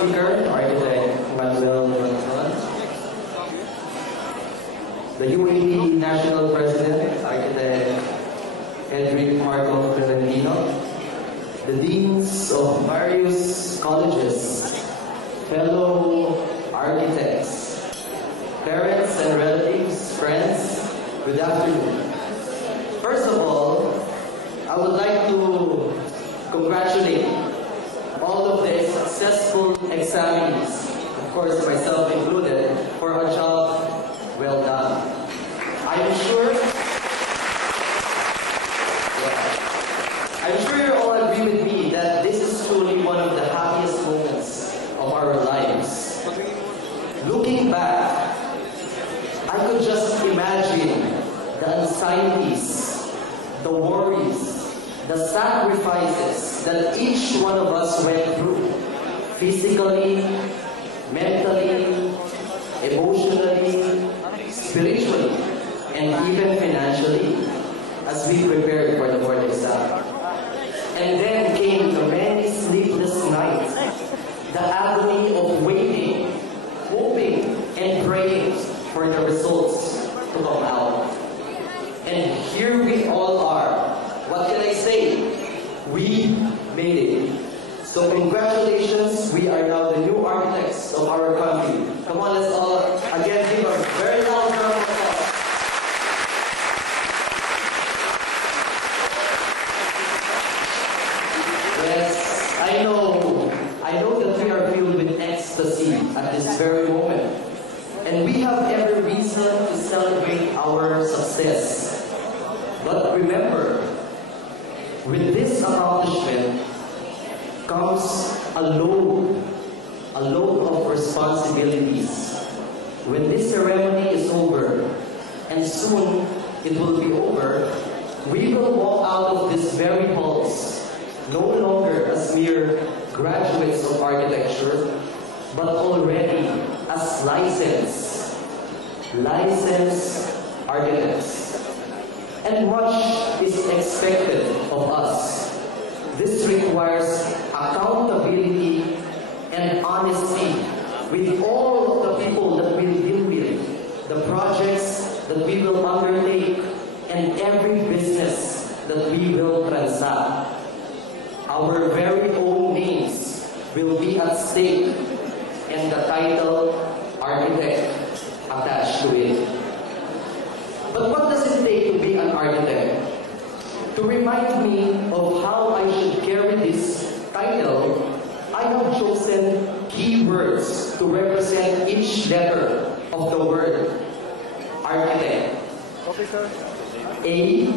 speaker, Architect Manuel Monzon. The UAE National President, Architect Henry Marco Ferrandino. The deans of various colleges, fellow architects, parents and relatives, friends, good afternoon. First of all, I would like to congratulate all of the successful examinees, of course myself included, for a job well done. I'm sure you all agree with me that this is truly one of the happiest moments of our lives. Looking back, I could just imagine the anxieties, the worries, the sacrifices that each one of us went through, physically, mentally, emotionally, spiritually, and even financially, as we prepared for the board exam. And then came the many sleepless nights, the agony of waiting, hoping, and praying for the results to come out. And here we all are. What can I say? We made it. So congratulations, we are now the new architects of our country. Come on, let's all again give a very loud round of applause. Yes, I know that we are filled with ecstasy at this very moment. And we have every reason to celebrate our success. But remember, with this accomplishment comes a load of responsibilities. When this ceremony is over, and soon it will be over, we will walk out of this very halls no longer as mere graduates of architecture, but already as licensed architects. And much is expected of us. This requires accountability and honesty with all of the people that we deal with, the projects that we will undertake, and every business that we will transact. Our very own names will be at stake, and the title architect attached to it. But what does it take to be an architect? To remind me of how I should carry this title, I have chosen keywords to represent each letter of the word architect. Okay, sir. A,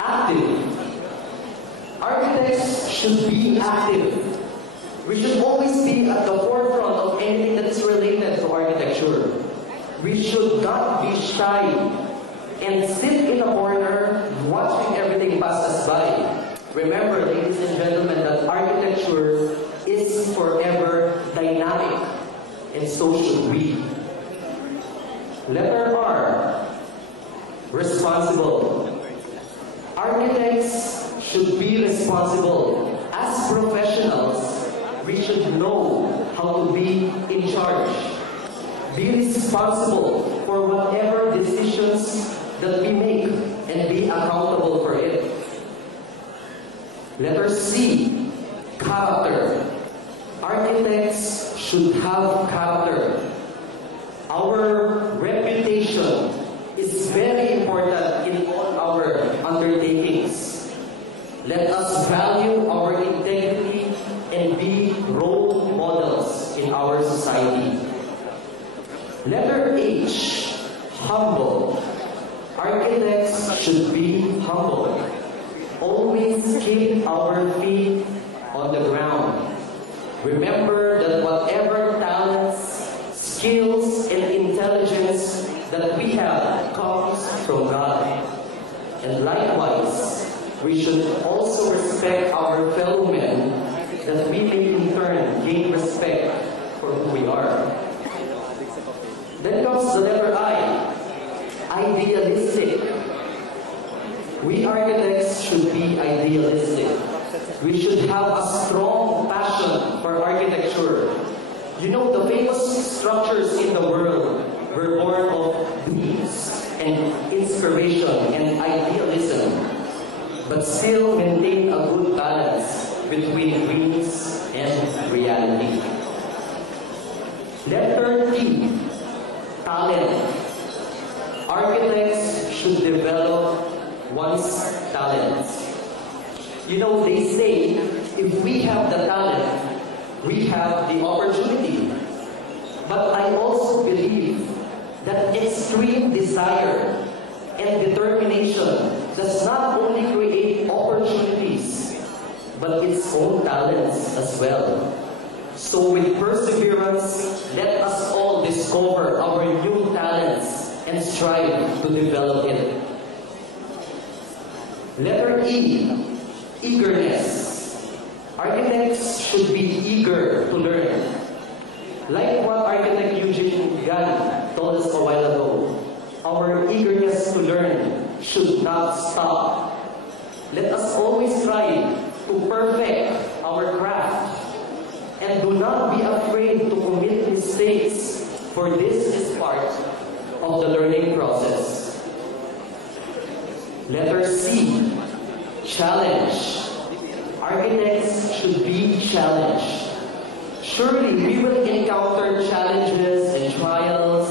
active. Architects should be active. We should always be at the forefront of anything that is related to architecture. We should not be shy and sit in a corner watching everything pass us by. Remember, ladies and gentlemen, that architecture is forever dynamic, and so should we. Letter R, responsible. Architects should be responsible. As professionals, we should know how to be in charge. Be responsible for whatever decisions that we make and be accountable for it. Letter C, character. Architects should have character. Our reputation is very important in all our undertakings. Let us value our integrity and be role models in our society. Letter H, humble. Architects should be humble. Always keep our feet on the ground. Remember that whatever talents, skills, and intelligence that we have comes from God. And likewise, we should also respect our fellow men, that we may in turn gain respect for who we are. Then comes the letter I, idealistic. We architects should be idealistic. We should have a strong passion for architecture. You know, the famous structures in the world were born of dreams and inspiration and idealism, but still maintain a good balance between dreams and reality. Letter T, talent. Architects should develop one's talents. You know, they say, if we have the talent, we have the opportunity. But I also believe that extreme desire and determination does not only create opportunities, but its own talents as well. So with perseverance, let us all discover our new talents and strive to develop it. Letter E, eagerness. Architects should be eager to learn. Like what architect Eugene Gan told us a while ago, our eagerness to learn should not stop. Let us always strive to perfect our craft. And do not be afraid to commit mistakes, for this is part of the learning process. Letter C, challenge. Architects should be challenged. Surely we will encounter challenges and trials,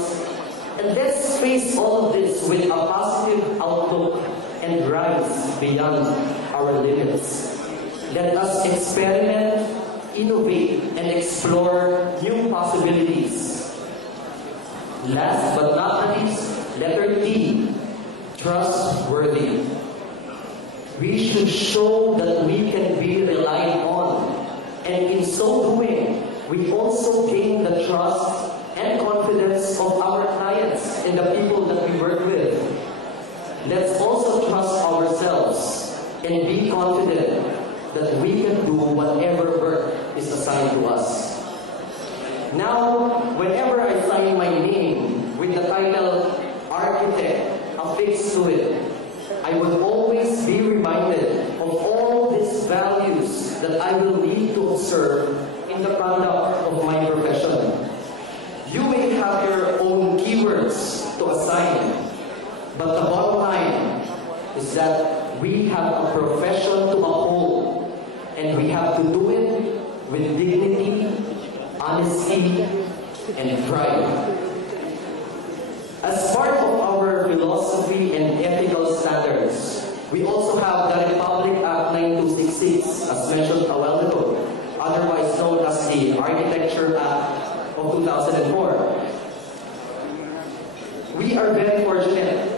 and let's face all of this with a positive outlook and rise beyond our limits. Let us experiment, innovate, and explore new possibilities. Last but not least, letter T, trustworthy. We should show that we can be relied on, and in so doing, we also gain the trust and confidence of our clients and the people that we work with. Let's also trust ourselves and be confident that we can do whatever work is assigned to us. Now, whenever I sign my name with the title architect affixed to it, I would always be reminded of all these values that I will need to observe in the conduct of my profession. You may have your own keywords to assign, but the bottom line is that we have a profession to uphold, and we have to do it with dignity, honesty, and pride. As part of our philosophy and ethical standards, we also have the Republic Act 9266, as mentioned a while ago, otherwise known as the Architecture Act of 2004. We are very fortunate,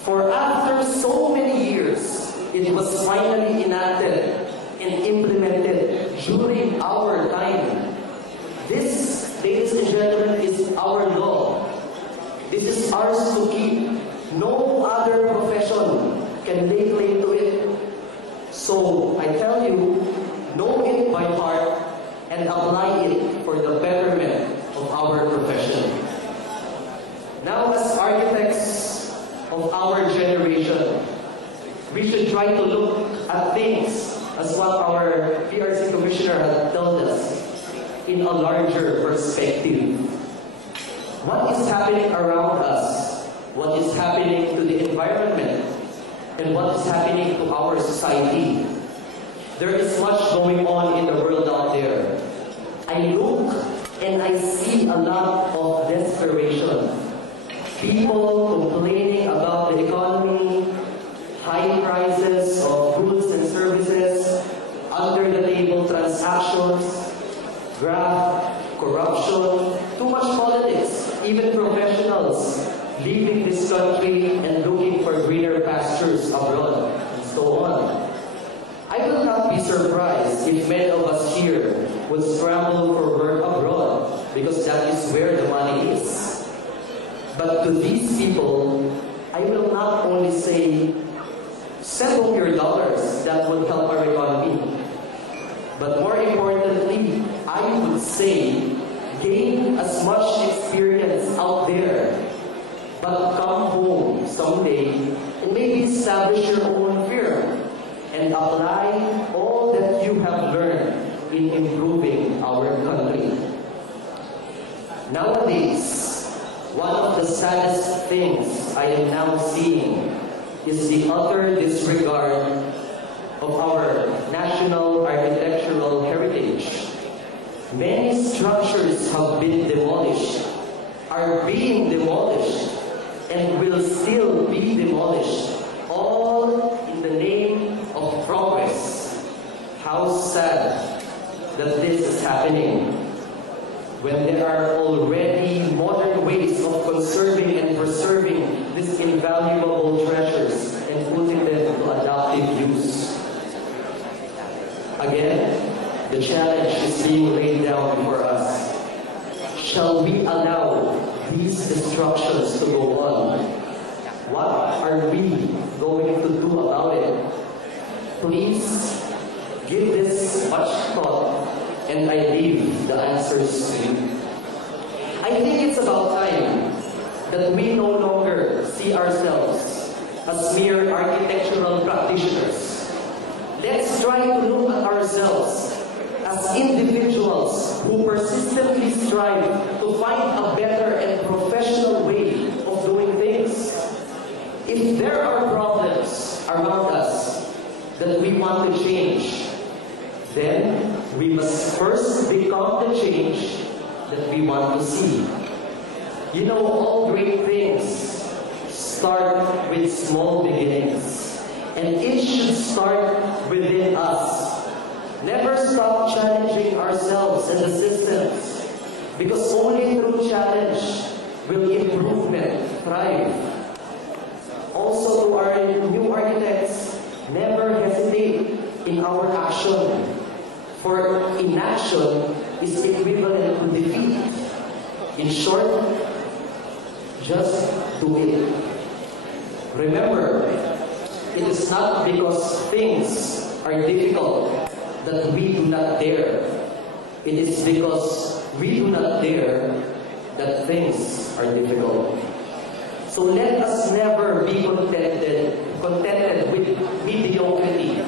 for after so many years, it was finally enacted and implemented during our time. This, ladies and gentlemen, is our law. This is ours to keep. No other profession can lay claim to it. So I tell you, know it by heart and apply it for the betterment of our profession. Now, as architects of our generation, we should try to look at things as what our PRC Commissioner had told us in a larger perspective. What is happening around us? What is happening to the environment? And what is happening to our society? There is much going on in the world out there. I look and I see a lot of desperation. People complaining about the economy, high prices of goods and services, under-the-table transactions, graft, corruption, too much politics, even professionals leaving this country and looking for greener pastures abroad, and so on. I will not be surprised if many of us here would scramble for work abroad, because that is where the money is. But to these people, I will not only say, send home your dollars, that would help our economy. But more importantly, I would say, gain as much experience out there, but come home someday and maybe establish your own firm and and apply all that you have learned in improving our country. Nowadays, one of the saddest things I am now seeing is the utter disregard of our national architectural heritage. Many structures have been demolished, are being demolished, and will still be demolished, all in the name of progress. How sad that this is happening when there are already modern ways of conserving and preserving these invaluable treasures and putting them to adaptive use. Again, the challenge is being laid down before us. Shall we allow these destructions to go on? What are we going to do about it? Please give this much thought, and I leave the answers to you. I think it's about time that we no longer see ourselves as mere architectural practitioners. Let's try to look at ourselves as individuals who persistently strive to find a better and professional way of doing things. If there are problems around us that we want to change, then we must first become the change that we want to see. You know, all great things start with small beginnings, and it should start within us. Never stop challenging ourselves and the systems, because only through challenge will improvement thrive. Also, to our new architects, never hesitate in our action, for inaction is equivalent to defeat. In short, just do it. Remember, it is not because things are difficult that we do not dare. It is because we do not dare that things are difficult. So let us never be contented with mediocrity.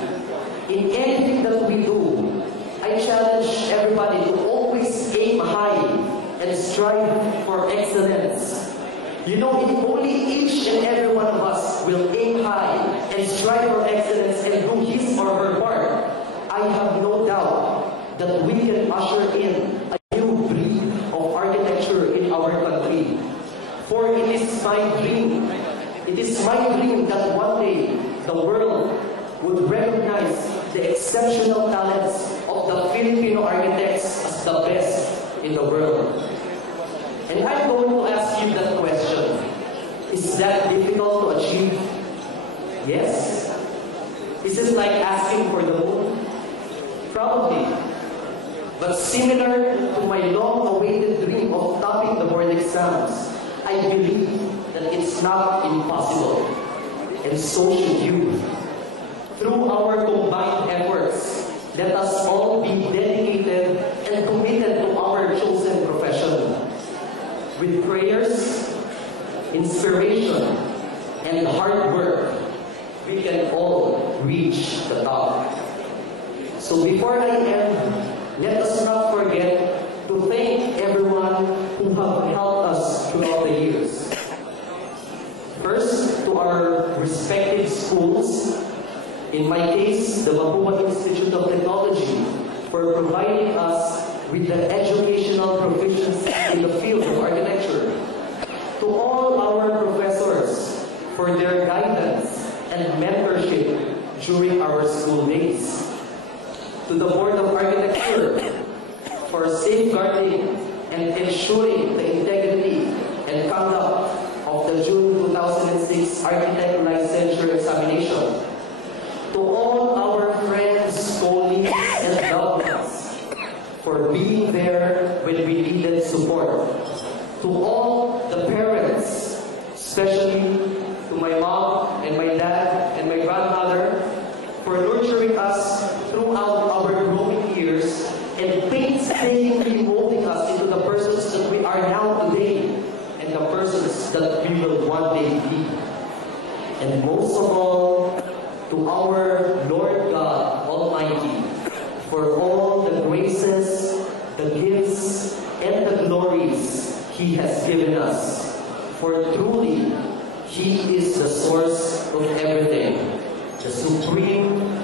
In anything that we do, I challenge everybody to always aim high and strive for excellence. You know, if only each and every one of us will aim high and strive for excellence and do his or her part, I have no doubt that we can usher in a new breed of architecture in our country. For it is my dream, that one day the world would recognize the exceptional talents of the Filipino architects as the best in the world. And I'm going to ask you that question. Is that difficult to achieve? Yes. Is it like asking for the moon? Probably. But similar to my long-awaited dream of topping the board exams, I believe that it's not impossible. And so should you. Through our combined efforts, let us all be dedicated and committed to our chosen profession. With prayers, inspiration, and hard work, we can all reach the top. So before I end, let us not forget to thank everyone who have helped us throughout the years. First, to our respective schools, in my case, the Mabuhay Institute of Technology, for providing us with the educational proficiency in the field of architecture. To all our professors for their guidance and mentorship during our school days. To the Board of Architecture for safeguarding and ensuring the integrity and conduct of the June 2006 Architect Licensure Examination. To all our friends, colleagues, and loved ones for being there when we needed support. To all the parents, especially to my mom and my dad and my grandmother, for nurturing us throughout our growing years and painstakingly molding us into the persons that we are now today and the persons that we will one day be. And most of all, to our Lord God Almighty for all the graces, the gifts, and the glories He has given us. For truly, He is the source of everything, the supreme